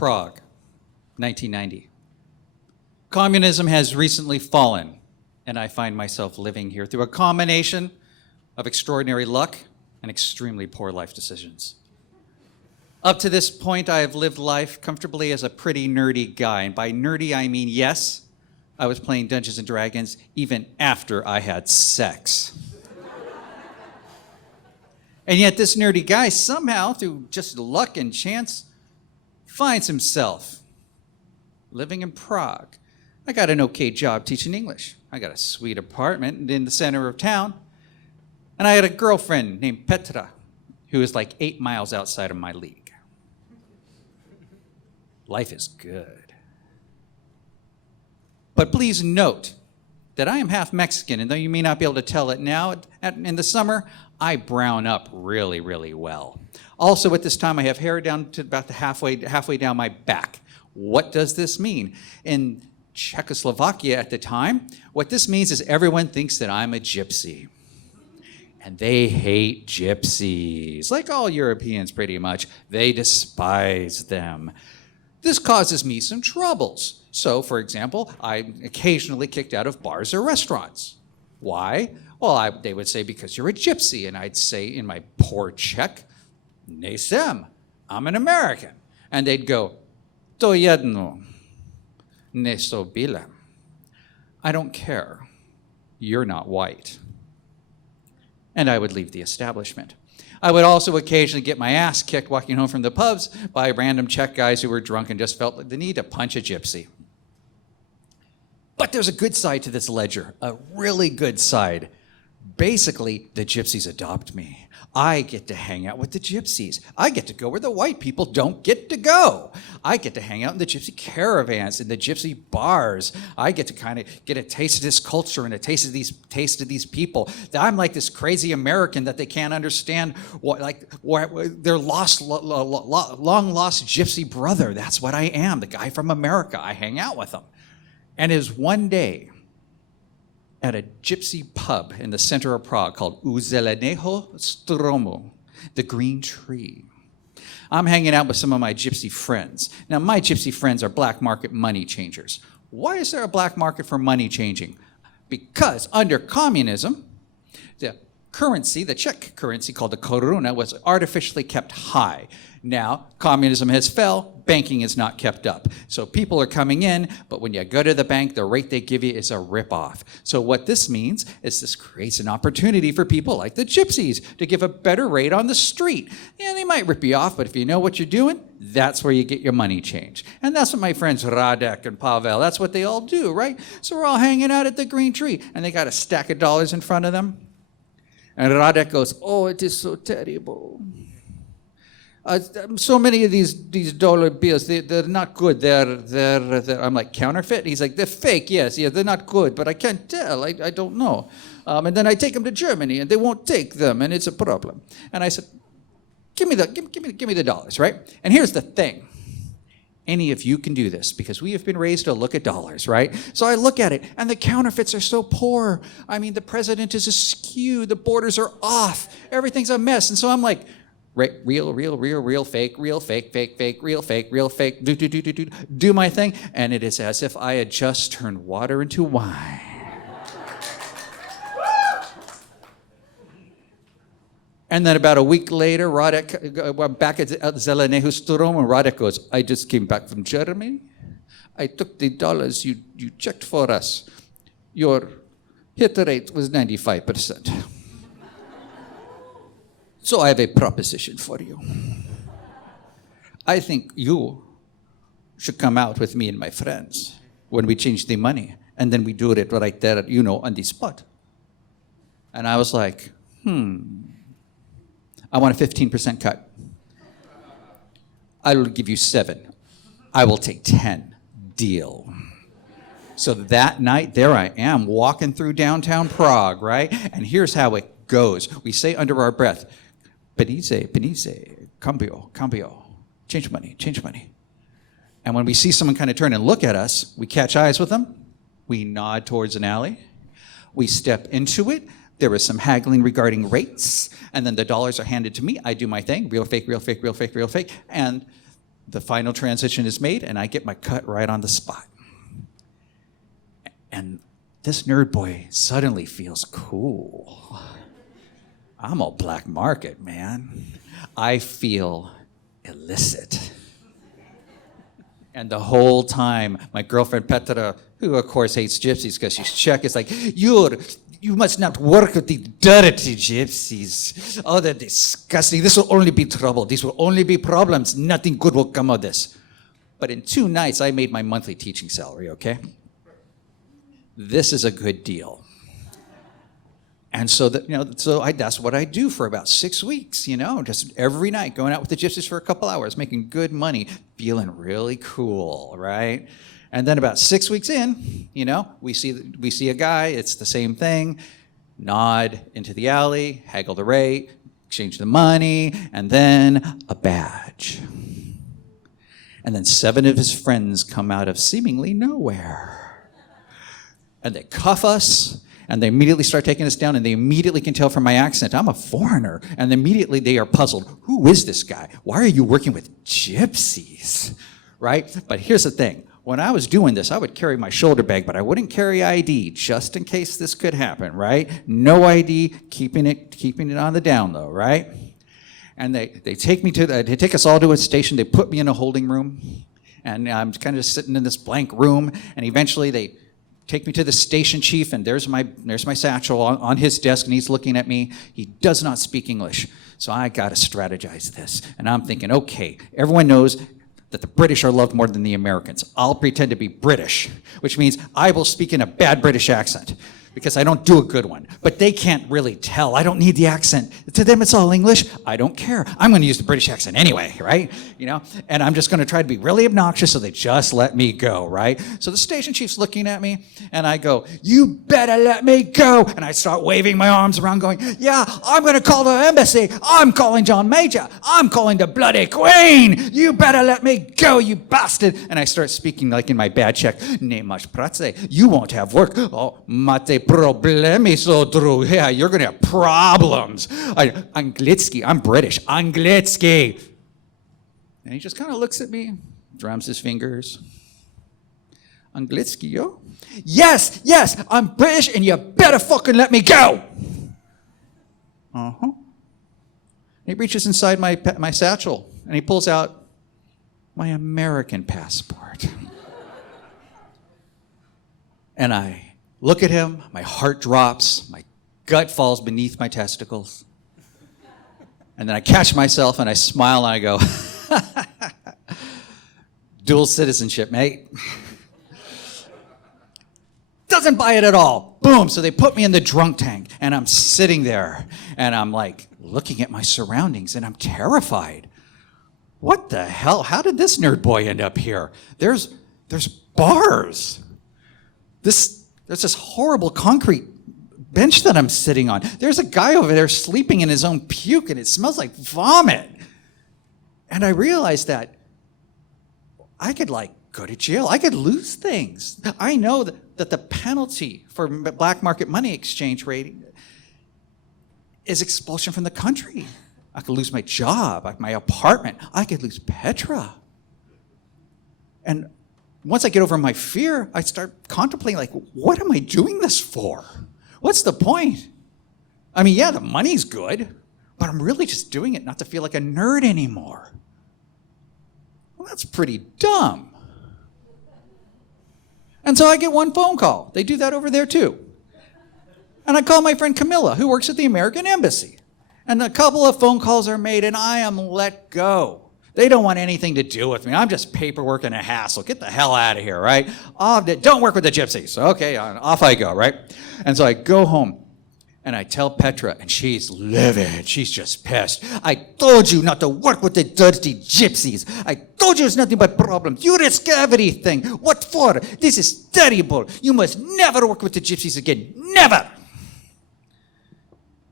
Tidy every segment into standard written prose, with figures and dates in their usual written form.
Prague, 1990. Communism has recently fallen, and I find myself living here through a combination of extraordinary luck and extremely poor life decisions. Up to this point, I have lived life comfortably as a pretty nerdy guy. And by nerdy, I mean, yes, I was playing Dungeons and Dragons even after I had sex. And yet this nerdy guy somehow, through just luck and chance, finds himself living in Prague. I got an okay job teaching English. I got a sweet apartment in the center of town. And I had a girlfriend named Petra, who was like 8 miles outside of my league. Life is good. But please note that I am half Mexican, and though you may not be able to tell it now, in the summer, I brown up really, really well. Also, at this time, I have hair down to about the halfway down my back. What does this mean? In Czechoslovakia at the time, what this means is everyone thinks that I'm a gypsy. And they hate gypsies. Like all Europeans, pretty much. They despise them. This causes me some troubles. So, for example, I'm occasionally kicked out of bars or restaurants. Why? Well, they would say, because you're a gypsy. And I'd say in my poor Czech, nesem, I'm an American. And they'd go, to jedno, neso bile. I don't care. You're not white. And I would leave the establishment. I would also occasionally get my ass kicked walking home from the pubs by random Czech guys who were drunk and just felt the need to punch a gypsy. But there's a good side to this ledger, a really good side. Basically, the gypsies adopt me. I get to hang out with the gypsies. I get to go where the white people don't get to go. I get to hang out in the gypsy caravans, in the gypsy bars. I get to kind of get a taste of this culture and a taste of these people. I'm like this crazy American that they can't understand, their long lost gypsy brother. That's what I am, the guy from America. I hang out with them. And it was one day at a gypsy pub in the center of Prague called U Zeleného Stromu, the green tree. I'm hanging out with some of my gypsy friends. Now, my gypsy friends are black market money changers. Why is there a black market for money changing? Because under communism, the currency, the Czech currency called the koruna, was artificially kept high. Now, communism has fell, banking is not kept up. So people are coming in, but when you go to the bank, the rate they give you is a ripoff. So what this means is this creates an opportunity for people like the gypsies to give a better rate on the street. Yeah, they might rip you off, but if you know what you're doing, that's where you get your money changed. And that's what my friends Radek and Pavel, that's what they all do, right? So we're all hanging out at the green tree, and they got a stack of dollars in front of them. And Radek goes, oh, it is so terrible. So many of these dollar bills, they're not good. They're I'm like, counterfeit? He's like, they're fake, yes, yeah, they're not good, but I can't tell, I don't know. And then I take them to Germany, and they won't take them, and it's a problem. And I said, give me the dollars, right? And here's the thing. Any of you can do this, because we have been raised to look at dollars, right? So I look at it, and the counterfeits are so poor. I mean, the president is askew, the borders are off, everything's a mess. And so I'm like, real, fake, fake, real, fake, do my thing. And it is as if I had just turned water into wine. And then about a week later, Radek, back at Zeleného Stromu, and Radek goes, I just came back from Germany. I took the dollars you checked for us. Your hit rate was 95%. So I have a proposition for you. I think you should come out with me and my friends when we change the money, and then we do it right there, on the spot. And I was like, I want a 15% cut. I will give you 7. I will take 10. Deal. So that night, there I am, walking through downtown Prague, right? And here's how it goes. We say under our breath, Penize, cambio, change money. And when we see someone kind of turn and look at us, we catch eyes with them, we nod towards an alley, we step into it, there is some haggling regarding rates, and then the dollars are handed to me, I do my thing, real fake, and the final transition is made, and I get my cut right on the spot. And this nerd boy suddenly feels cool. I'm a black market, man. I feel illicit. And the whole time, my girlfriend Petra, who of course hates gypsies because she's Czech, is like, you must not work with the dirty gypsies. Oh, they're disgusting. This will only be trouble. These will only be problems. Nothing good will come of this. But in 2 nights, I made my monthly teaching salary, okay? This is a good deal. And so that's what I do for about 6 weeks, just every night going out with the gypsies for a couple hours, making good money, feeling really cool, right? And then about 6 weeks in, we see a guy, it's the same thing, nod into the alley, haggle the rate, exchange the money, and then a badge. And then 7 of his friends come out of seemingly nowhere. And they cuff us, and they immediately start taking us down, and they immediately can tell from my accent, I'm a foreigner. And immediately they are puzzled. Who is this guy? Why are you working with gypsies? Right? But here's the thing. When I was doing this, I would carry my shoulder bag, but I wouldn't carry ID just in case this could happen, right? No ID, keeping it on the down low, right? And they take us all to a station. They put me in a holding room, and I'm kind of sitting in this blank room, and eventually they take me to the station chief, and there's my satchel on his desk, and he's looking at me. He does not speak English, so I got to strategize this. And I'm thinking, okay, everyone knows that the British are loved more than the Americans. I'll pretend to be British, which means I will speak in a bad British accent, because I don't do a good one. But they can't really tell. I don't need the accent. To them, it's all English. I don't care. I'm going to use the British accent anyway, right? And I'm just going to try to be really obnoxious, so they just let me go, right? So the station chief's looking at me, and I go, you better let me go. And I start waving my arms around going, yeah, I'm going to call the embassy. I'm calling John Major. I'm calling the bloody Queen. You better let me go, you bastard. And I start speaking like in my bad Czech, ne masz pracę. You won't have work. Oh, mate problemi so true. Yeah, you're going to have problems. Anglicky, I'm British. Anglicky. And he just kind of looks at me, drums his fingers. Anglicky, yo? Yes, I'm British, and you better fucking let me go. Uh-huh. He reaches inside my satchel, and he pulls out my American passport. And I look at him, my heart drops, my gut falls beneath my testicles. And then I catch myself and I smile and I go, dual citizenship, mate. Doesn't buy it at all. Boom, so they put me in the drunk tank and I'm sitting there and I'm like looking at my surroundings and I'm terrified. What the hell? How did this nerd boy end up here? There's bars. There's this horrible concrete bench that I'm sitting on. There's a guy over there sleeping in his own puke, and it smells like vomit. And I realized that I could go to jail. I could lose things. I know that the penalty for black market money exchange rate is expulsion from the country. I could lose my job, my apartment. I could lose Petra. And once I get over my fear, I start contemplating, what am I doing this for? What's the point? I mean, yeah, the money's good, but I'm really just doing it not to feel like a nerd anymore. Well, that's pretty dumb. And so I get one phone call. They do that over there too. And I call my friend Camilla, who works at the American Embassy. And a couple of phone calls are made, and I am let go. They don't want anything to do with me. I'm just paperwork and a hassle. Get the hell out of here, right? Oh, don't work with the gypsies. Okay, off I go, right? And so I go home, and I tell Petra, and she's livid. She's just pissed. I told you not to work with the dirty gypsies. I told you it's nothing but problems. You risk everything. What for? This is terrible. You must never work with the gypsies again. Never.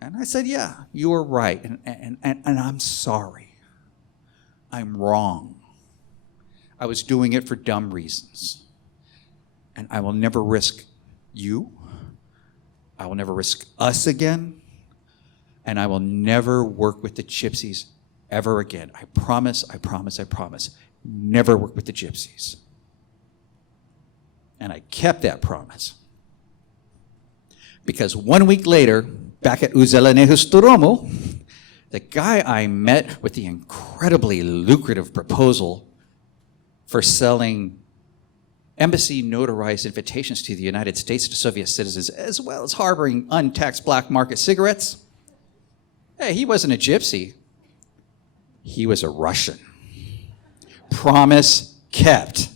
And I said, yeah, you were right, and I'm sorry. I'm wrong. I was doing it for dumb reasons. And I will never risk you. I will never risk us again. And I will never work with the gypsies ever again. I promise, I promise, I promise. never work with the gypsies. And I kept that promise. Because 1 week later, back at Uzelenehusturomo, the guy I met with the incredibly lucrative proposal for selling embassy notarized invitations to the United States to Soviet citizens, as well as harboring untaxed black market cigarettes. Hey, he wasn't a gypsy. He was a Russian. Promise kept.